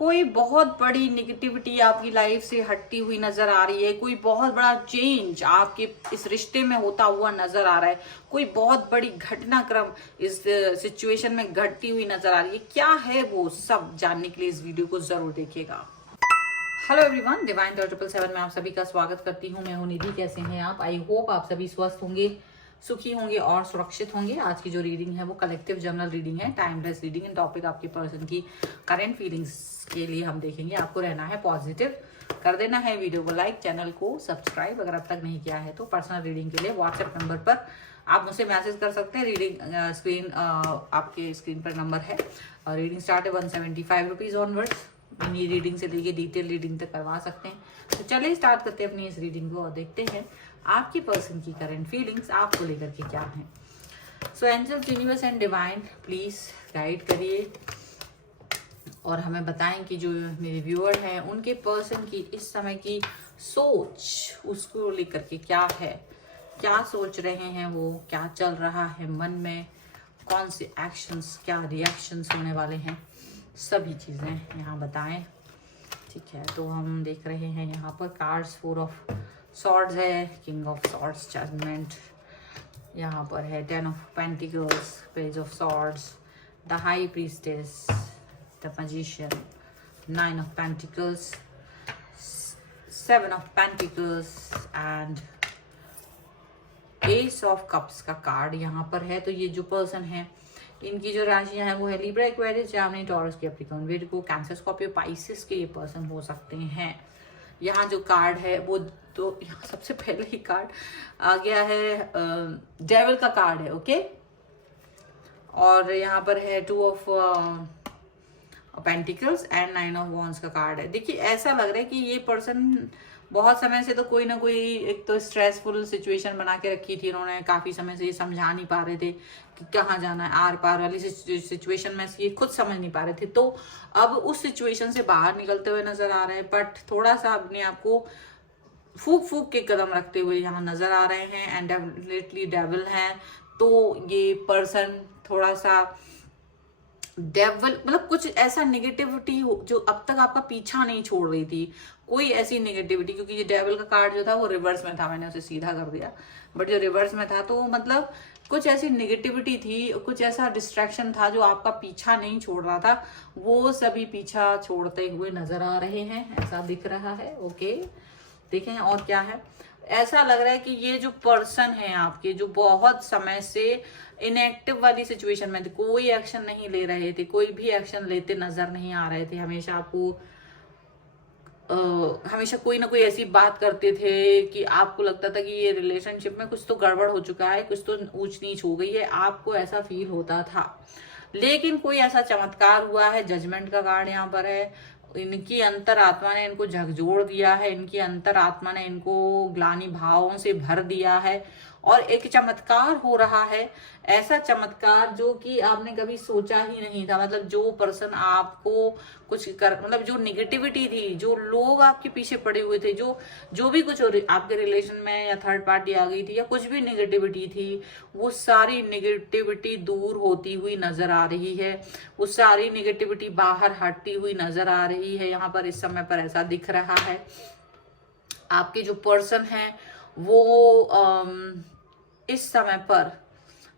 कोई बहुत बड़ी निगेटिविटी आपकी लाइफ से हटती हुई नजर आ रही है, कोई बहुत बड़ा चेंज आपके इस रिश्ते में होता हुआ नजर आ रहा है, कोई बहुत बड़ी घटनाक्रम इस सिचुएशन में घटती हुई नजर आ रही है। क्या है वो सब जानने के लिए इस वीडियो को जरूर देखिएगा। हेलो एवरीवन, डिवाइन 777 में आप सभी का स्वागत करती हूँ। मैं हूँ निधि। कैसे हैं आप? आई होप आप सभी स्वस्थ होंगे, सुखी होंगे और सुरक्षित होंगे। आज की जो रीडिंग है वो कलेक्टिव जनरल रीडिंग है, टाइमलेस रीडिंग। इन टॉपिक आपके पर्सन की करंट फीलिंग्स के लिए हम देखेंगे। आपको रहना है पॉजिटिव, कर देना है वीडियो को लाइक, चैनल को सब्सक्राइब अगर अब तक नहीं किया है तो। पर्सनल रीडिंग के लिए व्हाट्सएप नंबर पर आप मुझसे मैसेज कर सकते हैं। रीडिंग स्क्रीन आपके स्क्रीन पर नंबर है। रीडिंग स्टार्ट है 175 रुपीज ऑनवर्ड्स। मिनी रीडिंग से लेके डिटेल रीडिंग तक करवा सकते हैं। तो चलिए स्टार्ट करते हैं अपनी इस रीडिंग को और देखते हैं आपकी पर्सन की करंट फीलिंग्स आपको लेकर के क्या है। So angels, universe and divine please guide करिए और हमें बताएं कि जो मेरे व्यूअर हैं उनके पर्सन की इस समय की सोच उसको लेकर के क्या है, क्या सोच रहे हैं वो, क्या चल रहा है मन में, कौन से एक्शंस, क्या रिएक्शंस होने वाले हैं, सभी चीज़ें यहाँ बताएं। ठीक है, तो हम देख रहे हैं यहाँ पर कार्ड्स 4 ऑफ सॉर्ड्स है, किंग ऑफ सॉर्ड्स, जजमेंट, यहाँ पर है 10 of pentacles, page of swords, the high priestess, the magician, 9 of pentacles, 7 of pentacles and S of cups का कार्ड यहाँ पर है। तो ये जो पर्सन है इनकी जो राशियां हैं वो है Libra, Aquarius, Gemini, taurus, Capricorn, Virgo, cancer, Scorpio, Pisces के ये पर्सन हो सकते हैं। यहाँ जो कार्ड है वो तो यहाँ सबसे पहले ही कार्ड आ गया है, डेविल का कार्ड है। ओके, और यहाँ पर है 2 of pentacles and 9 of wands का कार्ड है। देखिए ऐसा लग रहा है कि ये पर्सन बहुत समय से तो कोई ना कोई एक तो स्ट्रेसफुल सिचुएशन बना के रखी थी इन्होंने। काफी समय से ये समझा नहीं पा रहे थे कि कहाँ जाना है, आर पार वाली सिचुएशन में ये खुद समझ नहीं पा रहे थे। तो अब उस सिचुएशन से बाहर निकलते हुए नजर आ रहे हैं, बट थोड़ा सा अपने आप को फूक फूक के कदम रखते हुए यहाँ नजर आ रहे हैं। एंड डेफिनेटली डेविल हैं, तो ये पर्सन थोड़ा सा डेविल मतलब कुछ ऐसा निगेटिविटी हो जो अब तक आपका पीछा नहीं छोड़ रही थी, कोई ऐसी निगेटिविटी। क्योंकि ये डेविल का कार्ड जो था वो रिवर्स में था, मैंने उसे सीधा कर दिया, बट जो रिवर्स में था तो मतलब कुछ ऐसी निगेटिविटी थी, कुछ ऐसा डिस्ट्रैक्शन था जो आपका पीछा नहीं छोड़ रहा था, वो सभी पीछा छोड़ते हुए नजर आ रहे हैं, ऐसा दिख रहा है। ओके, देखें और क्या है। ऐसा लग रहा है कि ये जो पर्सन है आपके, जो बहुत समय से इनएक्टिव वाली सिचुएशन में थे, कोई एक्शन नहीं ले रहे थे, कोई भी एक्शन लेते नजर नहीं आ रहे थे, हमेशा आपको हमेशा कोई ना कोई ऐसी बात करते थे कि आपको लगता था कि ये रिलेशनशिप में कुछ तो गड़बड़ हो चुका है, कुछ तो ऊंच नीच हो गई है, आपको ऐसा फील होता था। लेकिन कोई ऐसा चमत्कार हुआ है, जजमेंट का कार्ड यहाँ पर है। इनकी अंतरात्मा ने इनको झकझोर दिया है, इनकी अंतरात्मा ने इनको ग्लानि भावों से भर दिया है और एक चमत्कार हो रहा है, ऐसा चमत्कार जो कि आपने कभी सोचा ही नहीं था। मतलब जो पर्सन आपको कुछ कर, मतलब जो निगेटिविटी थी, जो लोग आपके पीछे पड़े हुए थे, जो भी कुछ आपके रिलेशन में या थर्ड पार्टी आ गई थी या कुछ भी निगेटिविटी थी, वो सारी निगेटिविटी दूर होती हुई नजर आ रही है, वो सारी निगेटिविटी बाहर हटती हुई नजर आ रही है। यहाँ पर इस समय पर ऐसा दिख रहा है। आपके जो पर्सन है वो इस समय पर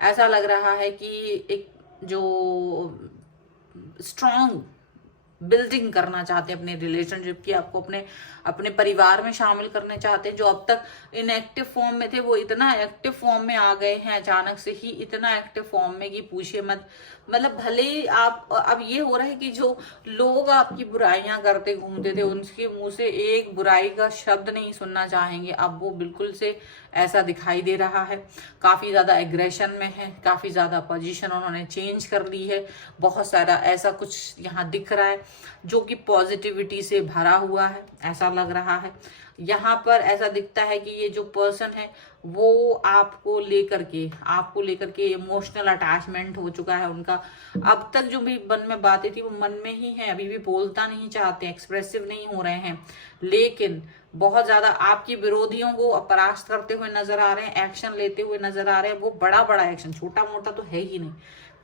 ऐसा लग रहा है कि एक जो स्ट्रॉन्ग बिल्डिंग करना चाहते हैं अपने रिलेशनशिप की, आपको अपने अपने परिवार में शामिल करने चाहते हैं। जो अब तक इनएक्टिव फॉर्म में थे वो इतना एक्टिव फॉर्म में आ गए हैं, अचानक से ही इतना एक्टिव फॉर्म में कि पूछिए मत। मतलब भले ही आप, अब ये हो रहा है कि जो लोग आपकी बुराइयां करते घूमते थे उनके मुंह से एक बुराई का शब्द नहीं सुनना चाहेंगे, अब वो बिल्कुल से ऐसा दिखाई दे रहा है। काफी ज्यादा एग्रेशन में है, काफी ज्यादा पोजीशन उन्होंने चेंज कर ली है, बहुत सारा ऐसा कुछ यहाँ दिख रहा है जो कि पॉजिटिविटी से भरा हुआ है, ऐसा लग रहा है। यहाँ पर ऐसा दिखता है कि ये जो पर्सन है वो आपको लेकर के इमोशनल अटैचमेंट हो चुका है उनका। अब तक जो भी मन में बातें थी वो मन में ही है, अभी भी बोलता नहीं चाहते, एक्सप्रेसिव नहीं हो रहे हैं, लेकिन बहुत ज्यादा आपकी विरोधियों को परास्त करते हुए नजर आ रहे हैं, एक्शन लेते हुए नजर आ रहे हैं। वो बड़ा बड़ा एक्शन, छोटा मोटा तो है ही नहीं,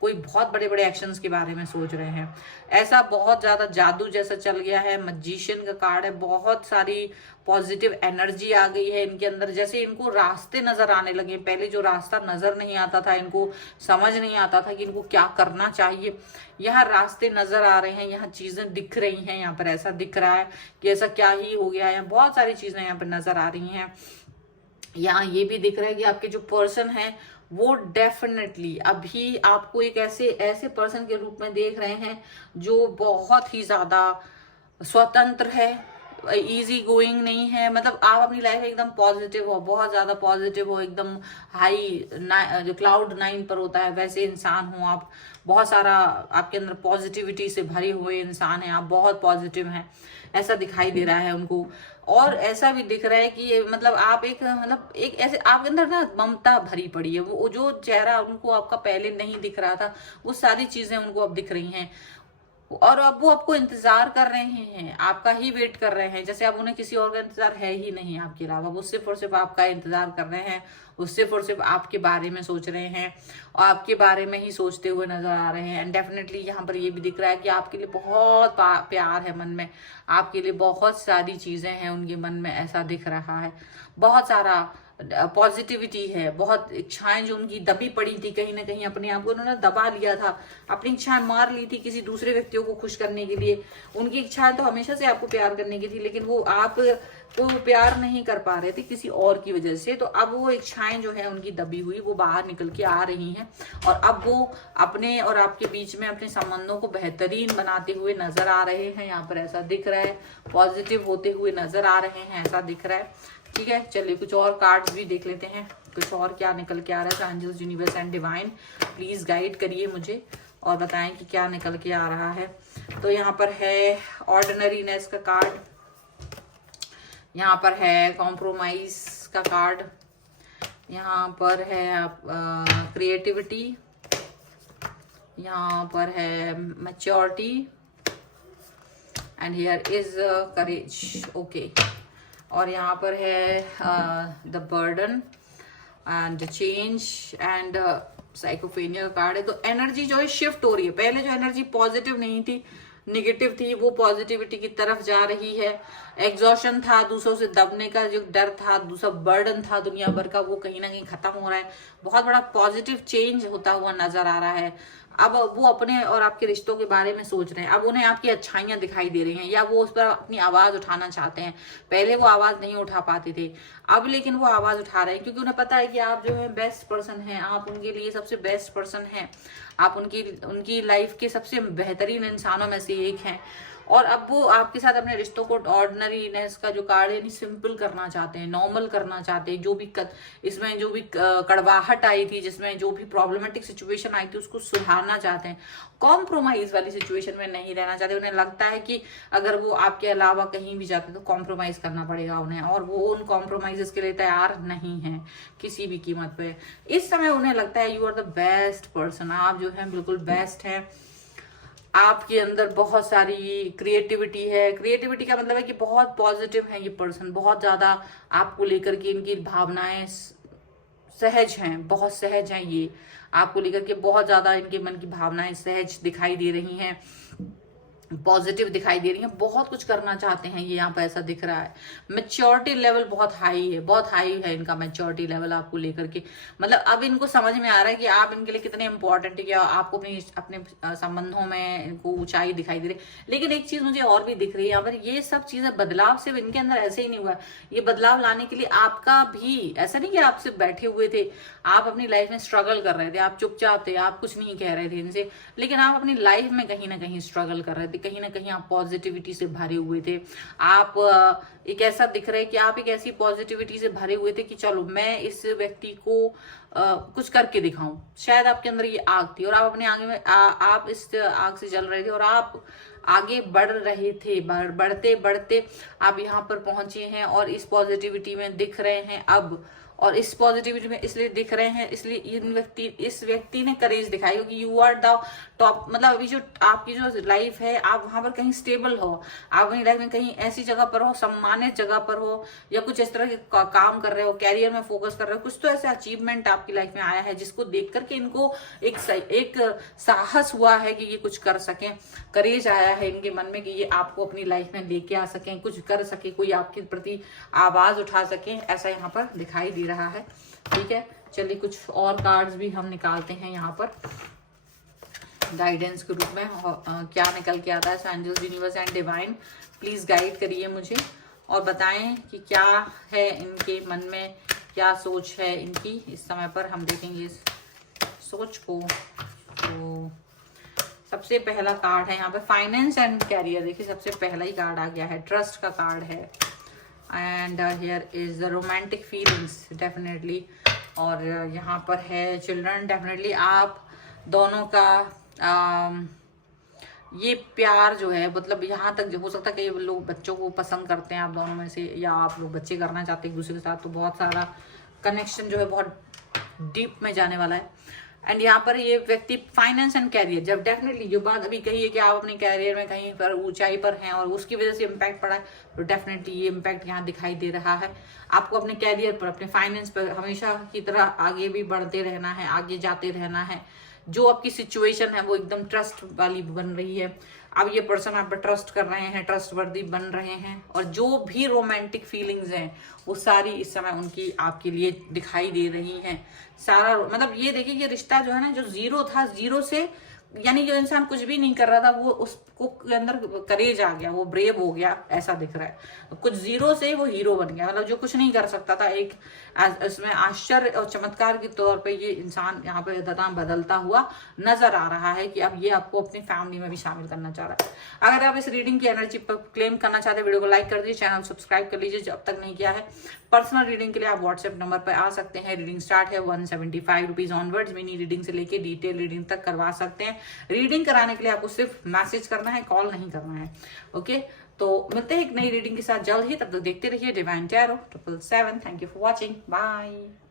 कोई बहुत बड़े बड़े एक्शंस के बारे में सोच रहे हैं। ऐसा बहुत ज्यादा जादू जैसा चल गया है। मैजिशियन का कार्ड है, बहुत सारी पॉजिटिव एनर्जी आ गई है इनके अंदर, जैसे इनको रास्ते नजर आने लगे। पहले जो रास्ता नजर नहीं आता था, इनको समझ नहीं आता था कि इनको क्या करना चाहिए, यहाँ रास्ते नजर आ रहे हैं, यहाँ चीजें दिख रही हैं। यहाँ पर ऐसा दिख रहा है कि ऐसा क्या ही हो गया है, बहुत सारी चीजें यहाँ पर नजर आ रही हैं। यहाँ ये भी दिख रहा है कि आपके जो पर्सन है वो डेफिनेटली अभी आपको एक ऐसे ऐसे पर्सन के रूप में देख रहे हैं जो बहुत ही ज्यादा स्वतंत्र है, इजी गोइंग नहीं है। मतलब आप अपनी लाइफ में एकदम पॉजिटिव हो, बहुत ज्यादा पॉजिटिव हो, एकदम हाई जो क्लाउड 9 पर होता है वैसे इंसान हो आप। बहुत सारा आपके अंदर पॉजिटिविटी से भरे हुए इंसान है आप, बहुत पॉजिटिव हैं ऐसा दिखाई दे रहा है उनको। और ऐसा भी दिख रहा है कि मतलब आप एक ऐसे आपके अंदर ना ममता भरी पड़ी है। वो जो चेहरा उनको आपका पहले नहीं दिख रहा था, वो सारी चीजें उनको अब दिख रही हैं। और अब वो आपको इंतजार कर रहे हैं, आपका ही वेट कर रहे हैं, जैसे अब उन्हें किसी और का इंतजार है ही नहीं आपके अलावा। वो सिर्फ और सिर्फ आपका इंतजार कर रहे हैं, वो सिर्फ और सिर्फ आपके बारे में सोच रहे हैं और आपके बारे में ही सोचते हुए नजर आ रहे हैं। एंड डेफिनेटली यहाँ पर ये भी दिख रहा है कि आपके लिए बहुत प्यार है मन में, आपके लिए बहुत सारी चीजें हैं उनके मन में, ऐसा दिख रहा है। बहुत सारा पॉजिटिविटी है, बहुत इच्छाएं जो उनकी दबी पड़ी थी कहीं ना कहीं, अपने आप को उन्होंने दबा लिया था, अपनी इच्छाएं मार ली थी किसी दूसरे व्यक्तियों को खुश करने के लिए। उनकी इच्छाएं तो हमेशा से आपको प्यार करने की थी, लेकिन वो आप को प्यार नहीं कर पा रहे थे किसी और की वजह से। तो अब वो इच्छाएं जो है उनकी दबी हुई वो बाहर निकल के आ रही हैं और अब वो अपने और आपके बीच में अपने संबंधों को बेहतरीन बनाते हुए नजर आ रहे हैं। यहाँ पर ऐसा दिख रहा है, पॉजिटिव होते हुए नजर आ रहे हैं, ऐसा दिख रहा है। ठीक है, चलिए कुछ और कार्ड्स भी देख लेते हैं, कुछ और क्या निकल के आ रहा है। Angels, universe and divine please guide करिए मुझे और बताएं कि क्या निकल के आ रहा है। तो यहाँ पर है ऑर्डिनरीनेस का कार्ड, यहाँ पर है कॉम्प्रोमाइज का कार्ड, यहाँ पर है क्रिएटिविटी, यहाँ पर है maturity and here is courage. Okay, और यहाँ पर है the burden and change and साइकोफेनिया कार्ड है। तो एनर्जी जो है शिफ्ट हो रही है, पहले जो एनर्जी पॉजिटिव नहीं थी, निगेटिव थी, वो पॉजिटिविटी की तरफ जा रही है। एग्जॉशन था, दूसरों से दबने का जो डर था, दूसरा बर्डन था दुनिया भर का, वो कहीं ना कहीं खत्म हो रहा है। बहुत बड़ा पॉजिटिव चेंज होता हुआ नजर आ रहा है। अब वो अपने और आपके रिश्तों के बारे में सोच रहे हैं, अब उन्हें आपकी अच्छाइयां दिखाई दे रही हैं या वो उस पर अपनी आवाज उठाना चाहते हैं। पहले वो आवाज नहीं उठा पाते थे, अब लेकिन वो आवाज उठा रहे हैं क्योंकि उन्हें पता है कि आप जो है बेस्ट पर्सन हैं, आप उनके लिए सबसे बेस्ट पर्सन हैं, आप उनकी लाइफ के सबसे बेहतरीन इंसानों में से एक हैं। और अब वो आपके साथ अपने रिश्तों को ऑर्डिनरीनेस का जो कार्ड है सिंपल करना चाहते हैं, नॉर्मल करना चाहते हैं। जो भी इसमें जो भी कड़वाहट आई थी, जिसमें जो भी प्रॉब्लमेटिक सिचुएशन आई थी, उसको सुधारना चाहते हैं। कॉम्प्रोमाइज वाली सिचुएशन में नहीं रहना चाहते। उन्हें लगता है कि अगर वो आपके अलावा कहीं भी जाते तो कॉम्प्रोमाइज करना पड़ेगा उन्हें, और वो उन कॉम्प्रोमाइजेस के लिए तैयार नहीं है किसी भी कीमत पे। इस समय उन्हें लगता है you are the best person, आप जो है बिल्कुल बेस्ट हैं। आपके अंदर बहुत सारी क्रिएटिविटी है। क्रिएटिविटी का मतलब है कि बहुत पॉजिटिव है ये पर्सन, बहुत ज्यादा आपको लेकर के इनकी भावनाएं सहज हैं, बहुत सहज हैं ये आपको लेकर के, बहुत ज्यादा इनके मन की भावनाएं सहज दिखाई दे रही हैं, पॉजिटिव दिखाई दे रही है, बहुत कुछ करना चाहते हैं ये, यहाँ पर ऐसा दिख रहा है। मैच्योरिटी लेवल बहुत हाई है, बहुत हाई है इनका मैच्योरिटी लेवल आपको लेकर के। मतलब अब इनको समझ में आ रहा है कि आप इनके लिए कितने इंपॉर्टेंट है, या आपको अपने संबंधों में इनको ऊंचाई दिखाई दे रही है। लेकिन एक चीज मुझे और भी दिख रही है यहाँ पर, ये सब चीजें बदलाव सिर्फ इनके अंदर ऐसे ही नहीं हुआ, ये बदलाव लाने के लिए आपका भी ऐसा नहीं कि आप सिर्फ बैठे हुए थे, आप अपनी लाइफ में स्ट्रगल कर रहे थे, आप चुपचाप थे, आप कुछ नहीं कह रहे थे इनसे, लेकिन आप अपनी लाइफ में कहीं ना कहीं स्ट्रगल कर रहे थे, कहीं ना कहीं आप पॉजिटिविटी से भरे हुए थे। आप एक ऐसा दिख रहा है कि आप एक ऐसी पॉजिटिविटी से भरे हुए थे कि चलो मैं इस व्यक्ति को कुछ करके दिखाऊं। शायद आपके अंदर ये आग थी और आप अपने आगे में आप इस आग से जल रहे थे और आप आगे बढ़ रहे थे। बढ़ते बढ़ते आप यहाँ पर पहुंचे हैं और इस पॉजिटिविटी में दिख रहे हैं अब, और इस पॉजिटिविटी में इसलिए दिख रहे हैं, इसलिए इस व्यक्ति ने करेज दिखाई, क्योंकि यू आर द टॉप, मतलब अभी जो आपकी जो लाइफ है आप वहां पर कहीं स्टेबल हो, आप अपनी लाइफ में कहीं ऐसी जगह पर हो, सम्मानित जगह पर हो, या कुछ इस तरह के काम कर रहे हो, कैरियर में फोकस कर रहे हो, कुछ तो ऐसा अचीवमेंट आपकी लाइफ में आया है जिसको देख करके इनको एक साहस हुआ है कि ये कुछ कर सकें, करेज आया है इनके मन में कि ये आपको अपनी लाइफ में लेके आ सकें, कुछ कर सके, कोई आपके प्रति आवाज उठा सके, ऐसा यहाँ पर दिखाई दे रहा है। ठीक है, चलिए कुछ और कार्ड्स भी हम निकालते हैं यहाँ पर गाइडेंस के रूप में। क्या निकल के आता है? So angels, universe and divine please guide करिए मुझे और बताएं कि क्या है इनके मन में, क्या सोच है इनकी इस समय पर। हम देखेंगे इस सोच को। तो सबसे पहला कार्ड है यहाँ पे फाइनेंस एंड कैरियर। देखिए सबसे पहला ही कार्ड आ गया है, ट्रस्ट का कार्ड है। And here is the romantic feelings definitely, और यहाँ पर है चिल्ड्रन। डेफिनेटली आप दोनों का ये प्यार जो है, मतलब यहाँ तक हो सकता है कि लोग बच्चों को पसंद करते हैं आप दोनों में से, या आप लोग बच्चे करना चाहते हैं एक दूसरे के साथ, तो बहुत सारा कनेक्शन जो है बहुत डीप में जाने वाला है। एंड यहाँ पर ये व्यक्ति फाइनेंस एंड कैरियर, जब डेफिनेटली जो बात अभी कही है कि आप अपने कैरियर में कहीं पर ऊंचाई पर हैं और उसकी वजह से इम्पैक्ट पड़ा है, तो डेफिनेटली ये इम्पैक्ट यहाँ दिखाई दे रहा है। आपको अपने कैरियर पर, अपने फाइनेंस पर हमेशा की तरह आगे भी बढ़ते रहना है, आगे जाते रहना है। जो आपकी सिचुएशन है वो एकदम ट्रस्ट वाली बन रही है। अब ये पर्सन आप पर ट्रस्ट कर रहे हैं, ट्रस्टवर्दी बन रहे हैं, और जो भी रोमांटिक फीलिंग्स हैं वो सारी इस समय उनकी आपके लिए दिखाई दे रही हैं। सारा मतलब ये देखिए कि रिश्ता जो है ना, जो जीरो था, जीरो से यानी जो इंसान कुछ भी नहीं कर रहा था वो उसको के अंदर करेज आ गया, वो ब्रेव हो गया, ऐसा दिख रहा है। कुछ जीरो से वो हीरो बन गया, मतलब जो कुछ नहीं कर सकता था, एक इसमें आश्चर्य और चमत्कार के तौर पे ये इंसान यहाँ पे बदलता हुआ नजर आ रहा है कि अब ये आपको अपनी फैमिली में भी शामिल करना चाह रहा है। अगर आप इस रीडिंग की एनर्जी पर क्लेम करना चाहते हैं, वीडियो को लाइक कर दीजिए, चैनल सब्सक्राइब कर लीजिए जब तक नहीं किया है। पर्सनल रीडिंग के लिए आप व्हाट्सएप नंबर पर आ सकते हैं। रीडिंग स्टार्ट है 175 रुपीज ऑनवर्ड्स। मिनी रीडिंग से लेके डिटेल रीडिंग तक करवा सकते हैं। रीडिंग कराने के लिए आपको सिर्फ मैसेज करना है, कॉल नहीं करना है। ओके, तो मिलते हैं एक नई रीडिंग के साथ जल्द ही, तब तक देखते रहिए divine tarot 777। Thank you for watching, bye.